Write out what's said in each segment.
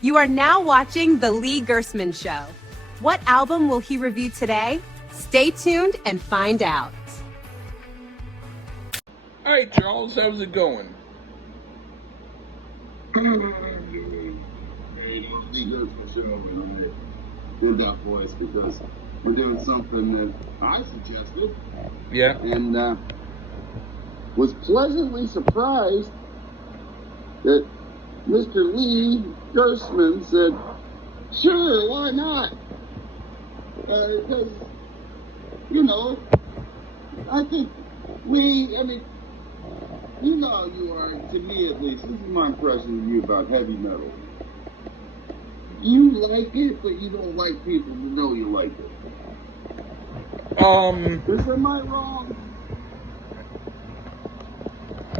You are now watching The Lee Gersman Show. What album will he review today? Stay tuned and find out. All right, Charles, how's it going? Hey, Lee Gersman Show, and I'm going to do that voice because we're doing something that I suggested. Yeah. And was pleasantly surprised that Mr. Lee Gersman said, sure, why not? Because, you know, I think I mean, you know how you are, to me at least. This is my impression of you about heavy metal. You like it, but you don't like people to know you like it. Am I wrong?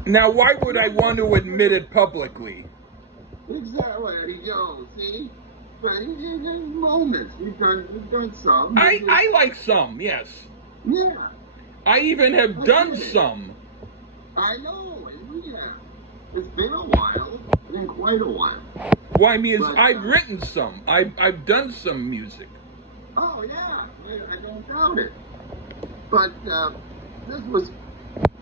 Now, why would I want to admit it publicly? Exactly, Eddie Joe, see? But there's moments. You've done some. I like some, yes. Yeah. I even have done some. I know, and yeah. It's been a while. It's been quite a while. Well, I mean, I've written some. I've done some music. Oh, yeah. I don't doubt it. But this was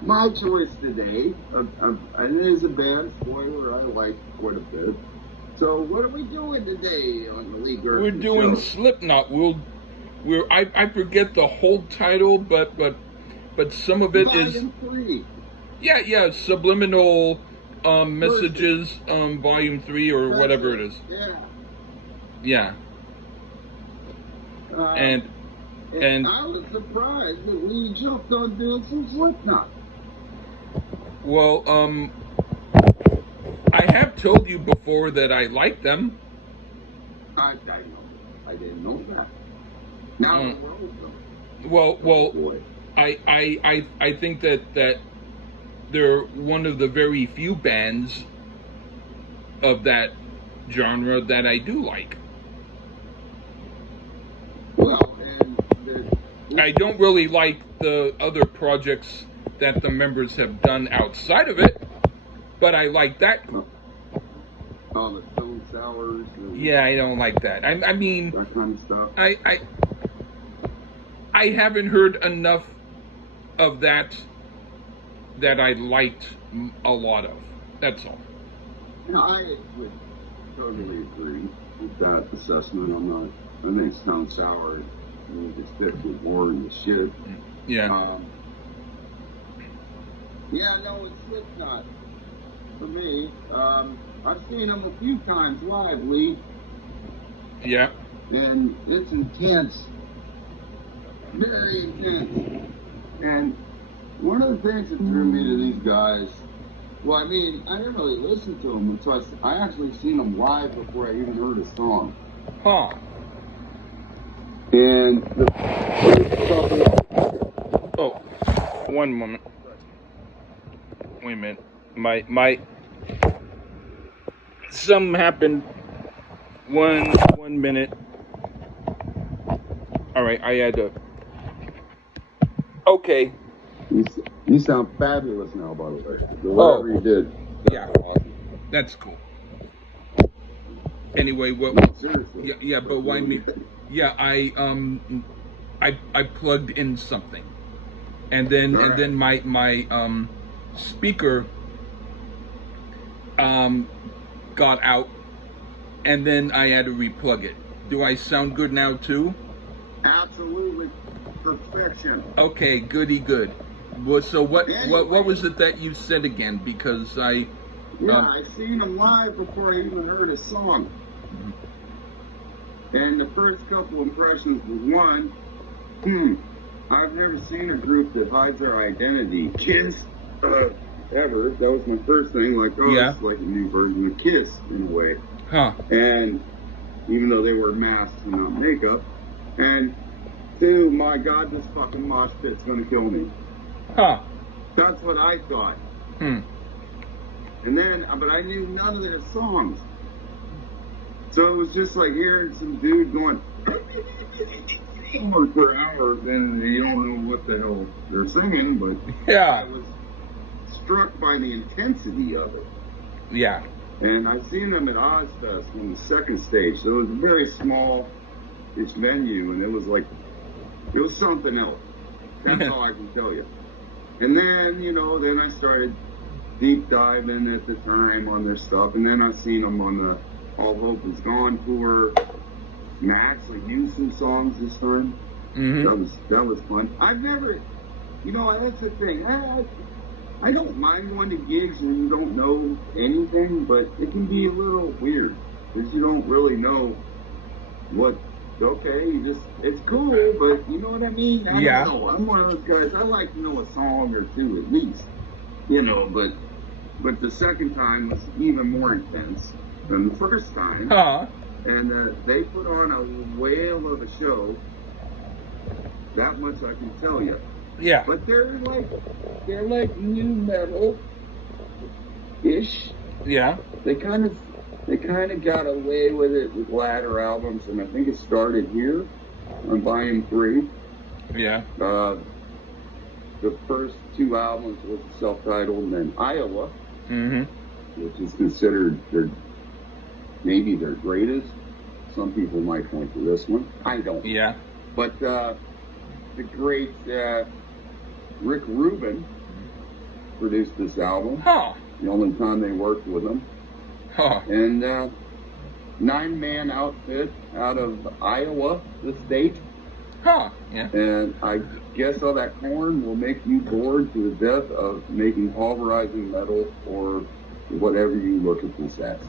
my choice today. It is a band, spoiler, I like quite a bit. So what are we doing today on the Lee Gersman We're doing Show? Slipknot. I forget the whole title, but some of it is Volume 3. Yeah, Subliminal Messages, Volume 3 or That's whatever it. it is. Yeah. Yeah. And I was surprised that we jumped on doing some Slipknot. well, I have told you before that I like them. I know. I didn't know that. Now the world knows. Well, Boy. I think that they're one of the very few bands of that genre that I do like. Well, and I don't really like the other projects that the members have done outside of it, but I like that. all the Stone Sours. And Yeah, I don't like that. I mean, that kind of stuff. I haven't heard enough of that I liked a lot of. That's all. No, I would totally agree with that assessment. I think Stone Sour just fits with war and the shit. Yeah. Yeah, no, it's Slipknot for me. I've seen them a few times live, Lee, Yeah. and it's intense, very intense. And one of the things that drew me to these guys, well, I mean, I didn't really listen to them until I actually seen them live before I even heard a song. Huh. And the Oh, one moment. Wait a minute. My something happened. One minute. All right, I had to. Okay. you sound fabulous now, by the way. Whatever you did. Yeah. That's cool. Anyway, what? Seriously. Yeah, but why me? Yeah, I plugged in something, and then my speaker got out, and then I had to replug it. Do I sound good now too? Absolutely perfection. Okay, goody good. Well, so what was it that you said again? Because I I've seen them live before I even heard a song. And the first couple impressions was one, I've never seen a group that hides their identity. Kiss, ever. That was my first thing. Like, it's like a new version of Kiss in a way. Huh. And even though they wear masks and not makeup. And two, my God, this fucking mosh pit's gonna kill me. Huh. That's what I thought. Hmm. And then, but I knew none of their songs. So it was just like hearing some dude going for hours, and you don't know what the hell they're singing, but Yeah. I was struck by the intensity of it. Yeah. And I seen them at Ozfest on the second stage. So it was a very small-ish venue, and it was something else. That's all I can tell you. And then, then I started deep diving at the time on their stuff, and then I seen them on the All Hope Is Gone tour. And I actually used some songs this time. Mm-hmm. That was fun. I've never, that's the thing. I don't mind going to gigs when you don't know anything, but it can be a little weird because you don't really know what. Okay, it's cool, but you know what I mean? I don't know. I'm one of those guys. I like to know a song or two at least, But the second time was even more intense than the first time. And they put on a whale of a show. That much I can tell you. Yeah. But they're like new metal-ish. Yeah. They kind of got away with it with latter albums, and I think it started here on Volume 3. Yeah. The first two albums was self-titled, and then Iowa, which is considered maybe their greatest. Some people might point to this one. I don't. Yeah. But the great Rick Rubin produced this album. The only time they worked with him. And 9-man outfit out of Iowa, the state. Yeah. And I guess all that corn will make you bored to the death of making pulverizing metal or whatever you look at this as.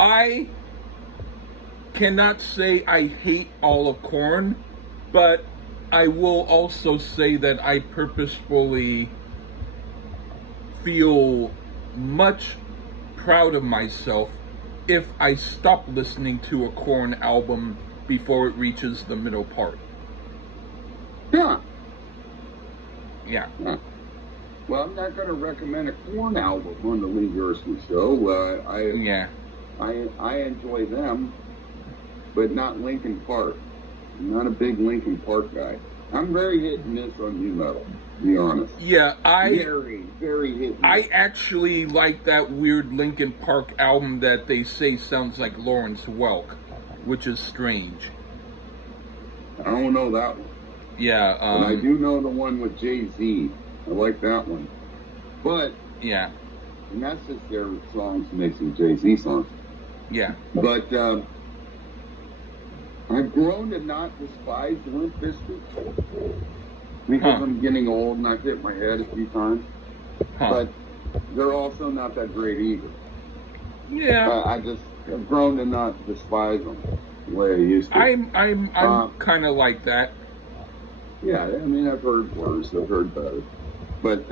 I cannot say I hate all of Korn, but I will also say that I purposefully feel much proud of myself if I stop listening to a Korn album before it reaches the middle part. Yeah. Yeah. Well, I'm not going to recommend a Korn album on the Lee Gershman show. I enjoy them, but not Linkin Park. I'm not a big Linkin Park guy. I'm very hit and miss on new metal, to be honest. Yeah, very, very hit and miss. I actually like that weird Linkin Park album that they say sounds like Lawrence Welk, which is strange. I don't know that one. Yeah. But I do know the one with Jay-Z. I like that one. But, yeah. And that's just their songs mixing Jay-Z songs. Yeah. But I've grown to not despise Limp Bizkit because I'm getting old and I've hit my head a few times. But they're also not that great either. Yeah. I've grown to not despise them the way I used to. I'm kind of like that. Yeah, I mean, I've heard worse, I've heard better. But,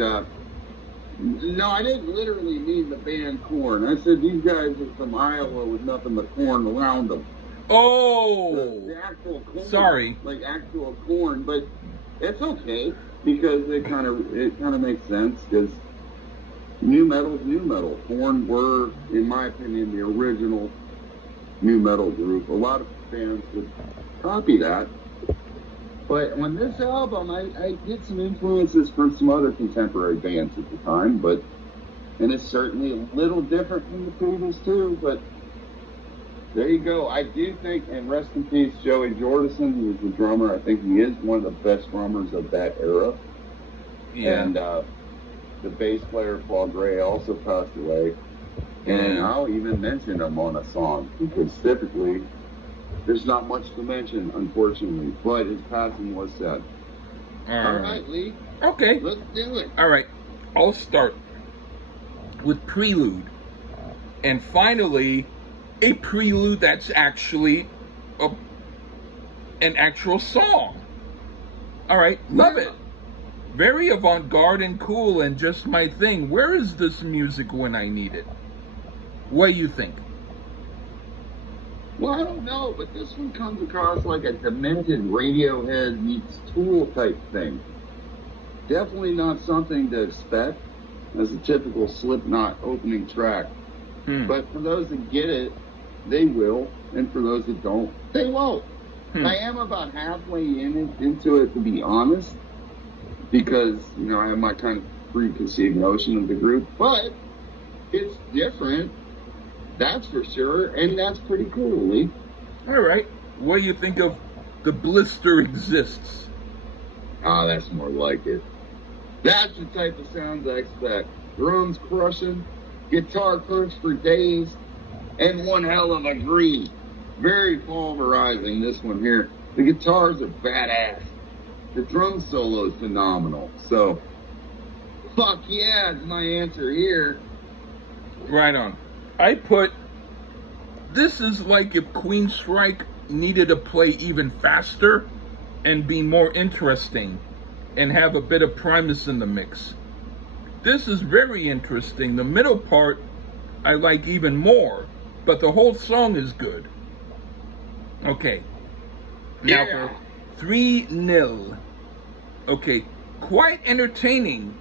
no, I didn't literally mean the band Korn. I said these guys are from Iowa with nothing but corn around them. Oh! The actual corn. Sorry. Like actual corn, but it's okay because it kind of makes sense because new metal's new metal. Korn were, in my opinion, the original new metal group. A lot of fans would copy that. But on this album, I get some influences from some other contemporary bands at the time, and it's certainly a little different from the previous two, but there you go. I do think, and rest in peace, Joey Jordison, who was the drummer. I think he is one of the best drummers of that era. Yeah. And the bass player, Paul Gray, also passed away. And I'll even mention him on a song, because typically there's not much to mention, unfortunately, but his passing was sad. All right, Lee. Okay. Let's do it. All right. I'll start with Prelude. And finally, a prelude that's actually an actual song. All right. Love it. Very avant-garde and cool and just my thing. Where is this music when I need it? What do you think? Well, I don't know, but this one comes across like a demented Radiohead meets Tool type thing. Definitely not something to expect as a typical Slipknot opening track. But for those that get it, they will, and for those that don't, they won't. I am about halfway into it, to be honest, because, I have my kind of preconceived notion of the group, but it's different. That's for sure, and that's pretty cool, Lee. All right. What do you think of The Blister Exists? Oh, that's more like it. That's the type of sounds I expect. Drums crushing, guitar crunch for days, and one hell of a groove. Very pulverizing, this one here. The guitars are badass. The drum solo is phenomenal. So, fuck yeah, is my answer here. Right on. This is like if Queensryche needed to play even faster and be more interesting and have a bit of Primus in the mix. This is very interesting. The middle part I like even more, but the whole song is good. Okay. Now for 3-0. Okay, quite entertaining.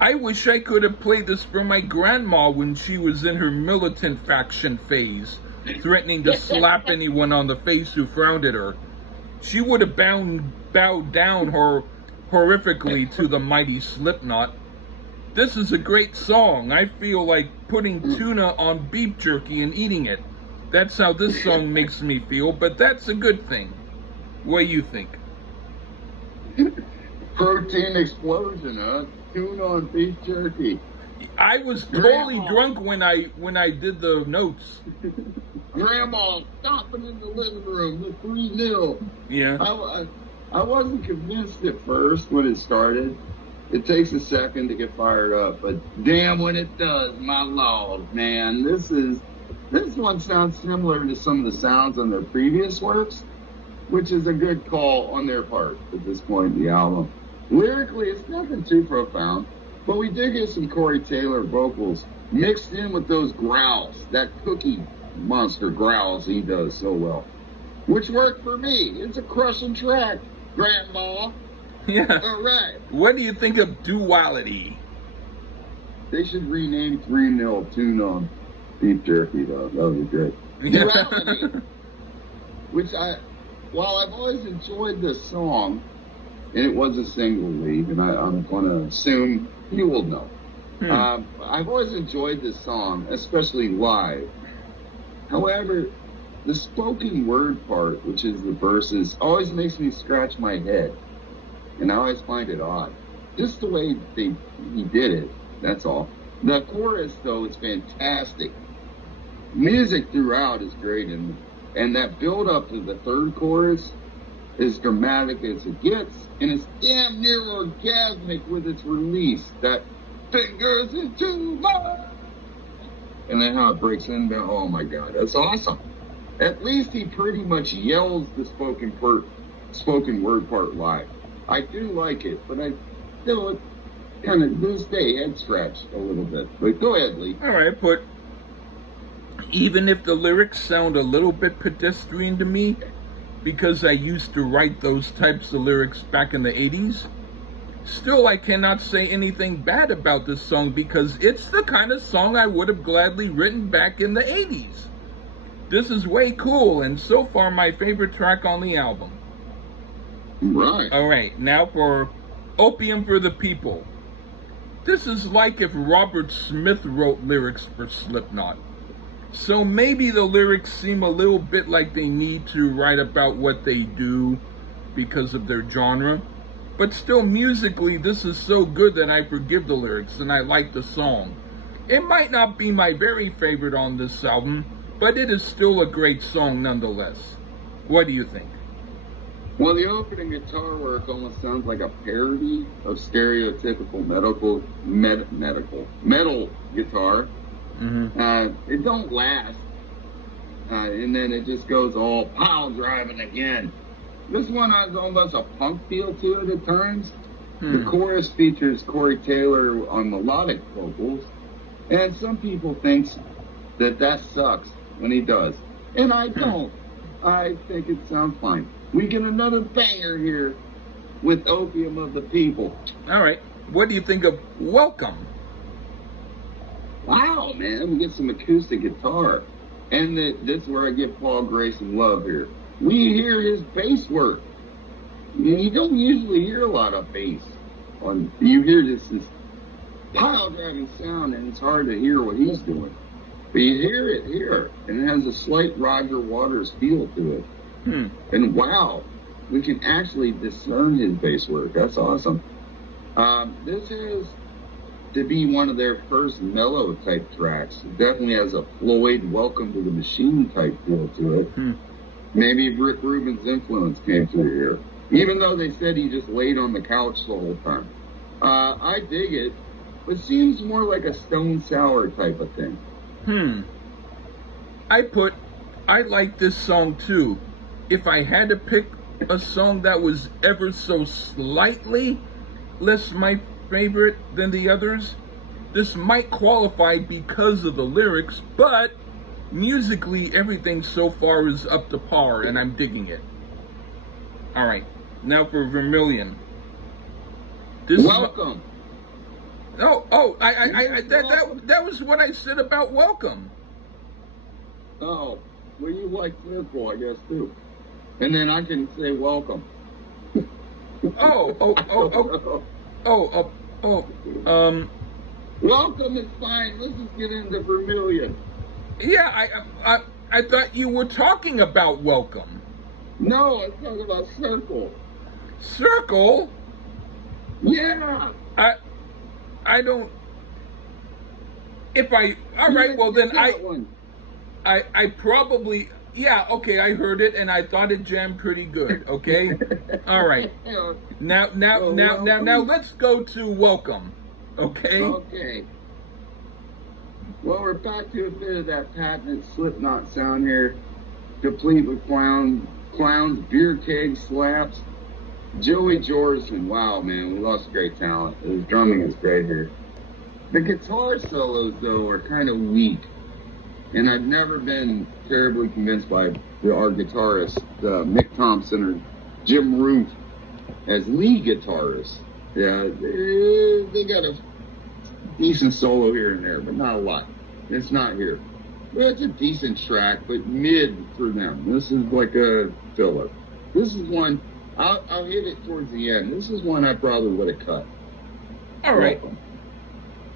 I wish I could have played this for my grandma when she was in her militant faction phase, threatening to slap anyone on the face who frowned at her. She would have bowed down horrifically to the mighty Slipknot. This is a great song. I feel like putting tuna on beef jerky and eating it. That's how this song makes me feel, but that's a good thing. What do you think? Protein explosion, huh? Tuna on beef jerky. I was totally drunk when I did the notes. Grandma stopping in the living room with 3-0. Yeah. I wasn't convinced at first when it started. It takes a second to get fired up, but damn when it does, my lord, man. This one sounds similar to some of the sounds on their previous works, which is a good call on their part at this point in the album. Lyrically, it's nothing too profound, but we did get some Corey Taylor vocals mixed in with those growls, that Cookie Monster growls he does so well, which worked for me. It's a crushing track, Grandma. Yeah. All right. What do you think of Duality? They should rename 3-0 Tuna on beef jerky, though. That would be great. Duality. Which while I've always enjoyed this song, and it was a single lead, and I'm going to assume you will know. I've always enjoyed this song, especially live. However, the spoken word part, which is the verses, always makes me scratch my head. And I always find it odd. Just the way he did it, that's all. The chorus, though, is fantastic. Music throughout is great, and that build-up to the third chorus is dramatic as it gets, and it's damn near orgasmic with its release. That fingers into my... And then how it breaks in there, oh my god, that's awesome. At least he pretty much yells the spoken word part live. I do like it, but I still kind of do stay head scratched a little bit. But go ahead, Lee. All right, but even if the lyrics sound a little bit pedestrian to me, because I used to write those types of lyrics back in the 80s, still I cannot say anything bad about this song because it's the kind of song I would have gladly written back in the 80s. This is way cool, and so far my favorite track on the album. Right. All right, now for Opium for the People. This is like if Robert Smith wrote lyrics for Slipknot. So maybe the lyrics seem a little bit like they need to write about what they do because of their genre. But still, musically, this is so good that I forgive the lyrics and I like the song. It might not be my very favorite on this album, but it is still a great song nonetheless. What do you think? Well, the opening guitar work almost sounds like a parody of stereotypical metal guitar. Mm-hmm. It don't last, and then it just goes all pile driving again. This one has almost a punk feel to it at times. The chorus features Corey Taylor on melodic vocals, and some people think that sucks when he does, and I don't. I think it sounds fine. We get another banger here with Opium of the People. All right. What do you think of Welcome? Wow, man. We get some acoustic guitar. And this is where I give Paul Grayson love here. We hear his bass work. You don't usually hear a lot of bass. You hear this pile driving sound, and it's hard to hear what he's doing. But you hear it here, and it has a slight Roger Waters feel to it. And wow, we can actually discern his bass work. That's awesome. This has to be one of their first mellow type tracks. It definitely has a Floyd Welcome to the Machine type feel to it. Maybe Rick Rubin's influence came through here, even though they said he just laid on the couch the whole time. I dig it, but seems more like a Stone Sour type of thing. I like this song too. If I had to pick a song that was ever so slightly less my favorite than the others, this might qualify because of the lyrics, but musically everything so far is up to par and I'm digging it. Alright, now for Vermilion. Welcome. That was what I said about Welcome. Oh, well, you like Circle, I guess, too. And then I can say welcome. Welcome is fine. Let's just get into Vermilion. Yeah, I thought you were talking about Welcome. No, I'm talking about Circle. Circle? Yeah. I don't. All right, well then I probably, yeah, okay, I heard it and I thought it jammed pretty good, okay? All right. Now let's go to Welcome, okay? Okay. Well, we're back to a bit of that patented Slipknot sound here, complete with clowns, beer keg slaps. Joey Jordison, wow, man, we lost great talent. His drumming is great here. The guitar solos, though, are kind of weak. And I've never been terribly convinced by our guitarist, Mick Thompson or Jim Root, as lead guitarists. Yeah, they got a decent solo here and there, but not a lot. It's not here. But it's a decent track, but mid for them. This is like a filler. This is one, I'll hit it towards the end. This is one I probably would have cut. All right.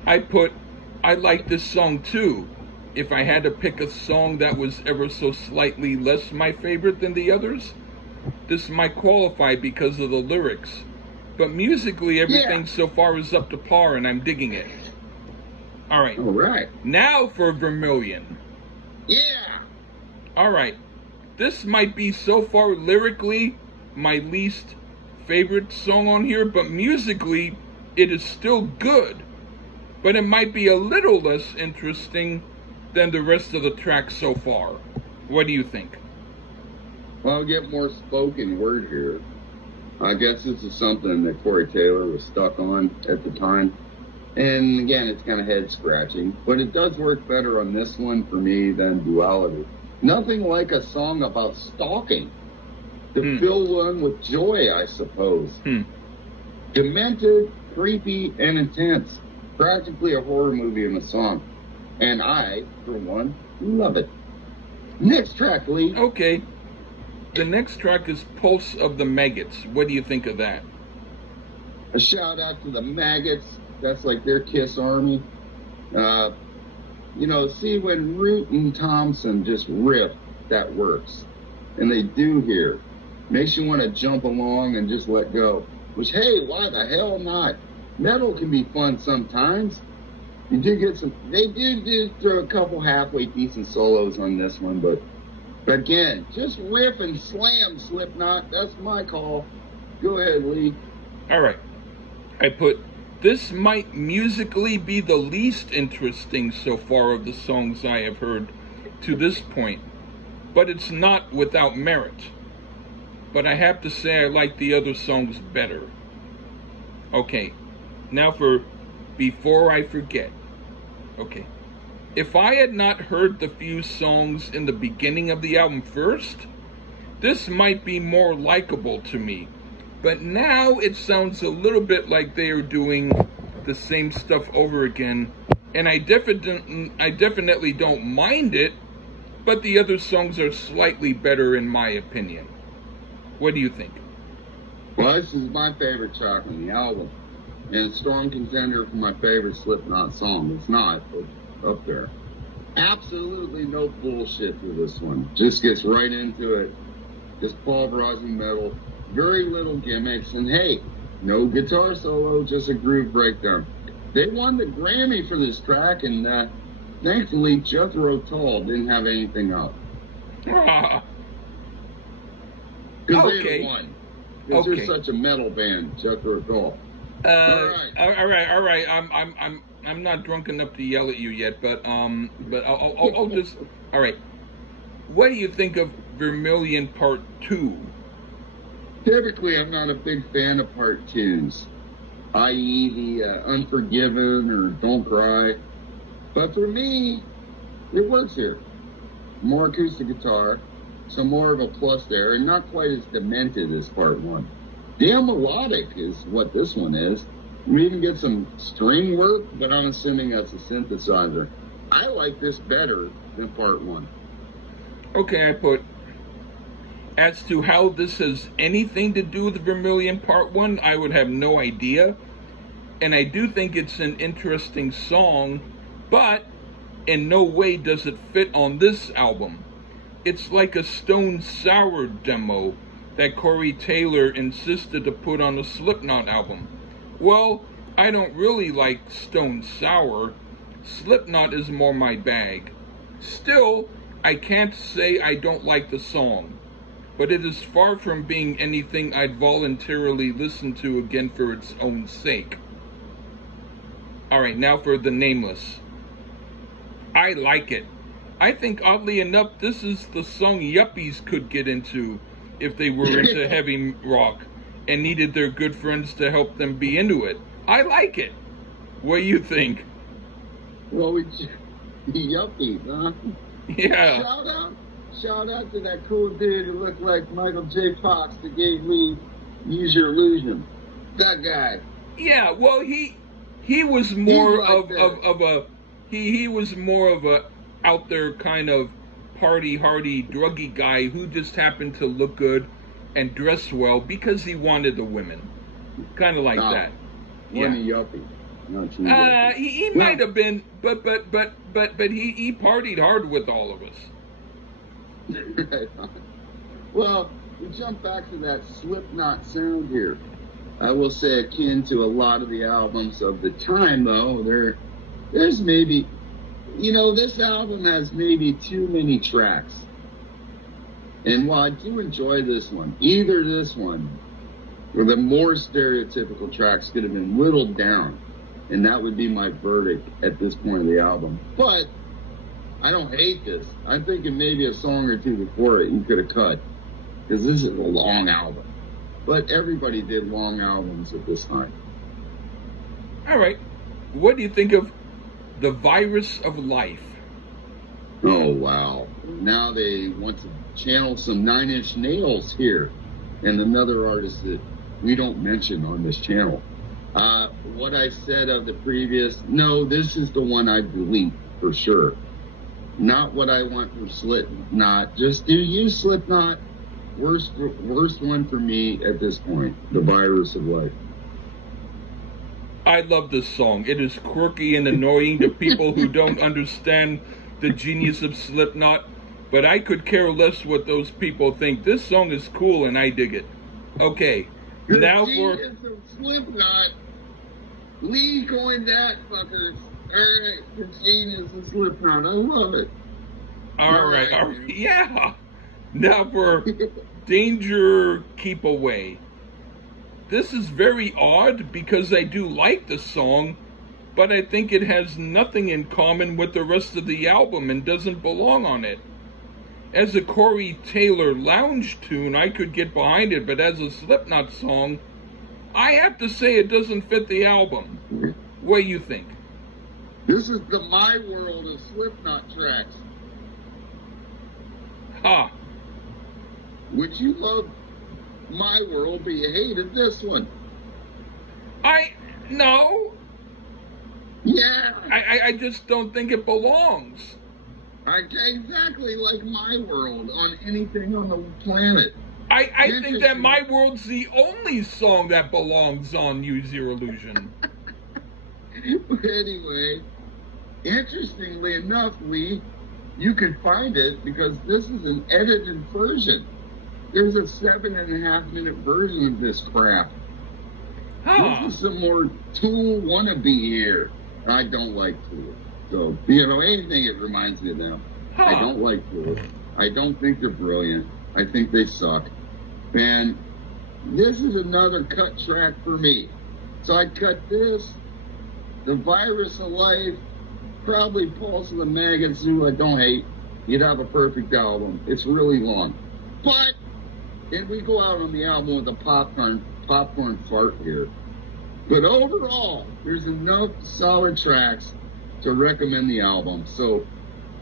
I like this song too. If I had to pick a song that was ever so slightly less my favorite than the others, this might qualify because of the lyrics. But musically, everything so far is up to par, and I'm digging it. All right. All right. Now for Vermilion. Yeah. All right. This might be so far lyrically my least favorite song on here, but musically it is still good. But it might be a little less interesting than the rest of the tracks so far. What do you think? Well, I'll get more spoken word here. I guess this is something that Corey Taylor was stuck on at the time. And again, it's kind of head scratching, but it does work better on this one for me than Duality. Nothing like a song about stalking to fill one with joy, I suppose. Demented, creepy, and intense. Practically a horror movie in a song. And I, for one, love it. Next track, Lee. Okay. The next track is Pulse of the Maggots. What do you think of that? A shout out to the Maggots. That's like their Kiss Army. See, when Root and Thompson just riff, that works. And they do here. Makes you want to jump along and just let go. Which, hey, why the hell not? Metal can be fun sometimes. You do get some, they do throw a couple halfway decent solos on this one, but again, just riff and slam, Slipknot. That's my call. Go ahead, Lee. All right. This might musically be the least interesting so far of the songs I have heard to this point, but it's not without merit. But I have to say I like the other songs better. Okay, now for Before I Forget. Okay, if I had not heard the few songs in the beginning of the album first, this might be more likable to me. But now it sounds a little bit like they are doing the same stuff over again, and I definitely don't mind it, but the other songs are slightly better in my opinion. What do you think? Well, this is my favorite track on the album. and a strong contender for my favorite Slipknot song. It's not, but up there. Absolutely no bullshit with this one. Just gets right into it. Just pulverizing metal. Very little gimmicks. And hey, no guitar solo, just a groove breakdown. They won the Grammy for this track, and thankfully Jethro Tull didn't have anything up. Because they had won. Because they're such a metal band, Jethro Tull. All right. I'm not drunk enough to yell at you yet, but I'll just. All right. What do you think of Vermilion Part 2? Typically, I'm not a big fan of Part 2s, i.e. the Unforgiven or Don't Cry. But for me, it works here. More acoustic guitar, so more of a plus there, and not quite as demented as Part 1. Damn melodic is what this one is. We even get some string work, but I'm assuming that's a synthesizer. I like this better than Part 1. Okay, I put, as to how this has anything to do with Vermilion Part 1, I would have no idea. And I do think it's an interesting song, but in no way does it fit on this album. It's like a Stone Sour demo that Corey Taylor insisted to put on a Slipknot album. Well, I don't really like Stone Sour. Slipknot is more my bag. Still, I can't say I don't like the song, but it is far from being anything I'd voluntarily listen to again for its own sake. Alright, now for The Nameless. I like it. I think oddly enough, this is the song yuppies could get into if they were into heavy rock and needed their good friends to help them be into it. I like it. What do you think? Well, yuppies, huh? Yeah. Shout out to that cool dude who looked like Michael J. Fox that gave me Use Your Illusion. That guy. Yeah, well, he was more he was more of a out there kind of party hardy druggy guy who just happened to look good and dress well because he wanted the women. Kind of like that. One yuppie. He might have been, but he partied hard with all of us. Well, we jump back to that Slipknot sound here. I will say akin to a lot of the albums of the time, though, there's maybe, this album has maybe too many tracks. And while I do enjoy this one, either this one or the more stereotypical tracks could have been whittled down. And that would be my verdict at this point of the album. But I don't hate this. I'm thinking maybe a song or two before it you could have cut. Because this is a long album. But everybody did long albums at this time. All right. What do you think of The Virus of Life? Oh, wow. Now they want to channel some Nine Inch Nails here. And another artist that we don't mention on this channel. What I said of the previous, no, this is the one I delete for sure. Not what I want from Slipknot. Just do you Slipknot. Worst one for me at this point. The Virus of Life. I love this song. It is quirky and annoying to people who don't understand the genius of Slipknot, but I could care less what those people think. This song is cool and I dig it. Okay, the now genius of Slipknot. Lee coined that, fuckers. Alright, the genius of Slipknot. I love it. All right. Yeah. Now for Danger Keep Away. This is very odd because I do like the song, but I think it has nothing in common with the rest of the album and doesn't belong on it. As a Corey Taylor lounge tune, I could get behind it, but as a Slipknot song, I have to say it doesn't fit the album. What do you think? This is the My World of Slipknot tracks. Ha! Which you love My World, but you hated this one. No. Yeah. I just don't think it belongs. Exactly like My World on anything on the planet. I think that My World's the only song that belongs on Use Your Illusion. But anyway, interestingly enough, Lee, you can find it because this is an edited version. There's a 7.5-minute version of this crap. Huh. This is some more Tool wannabe here. I don't like Tool. So, you know, anything it reminds me of them. Huh. I don't like Tool. I don't think they're brilliant. I think they suck. And this is another cut track for me. So I cut this, The Virus of Life, probably Pulse of the Maggots, who I don't hate. You'd have a perfect album. It's really long. But then we go out on the album with a popcorn fart here. But overall, there's enough solid tracks to recommend the album. So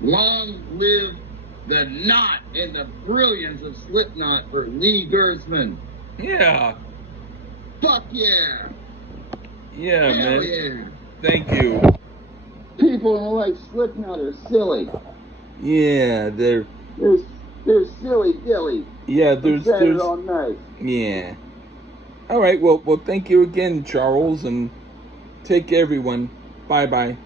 long live the knot and the brilliance of Slipknot for Lee Gersman. Yeah. Fuck yeah. Yeah, Hell man. yeah. Thank you. People who like Slipknot are silly. Yeah, They're silly dilly. yeah, Said it all night. yeah. All right, well, thank you again, Charles, and take care, everyone. Bye-bye.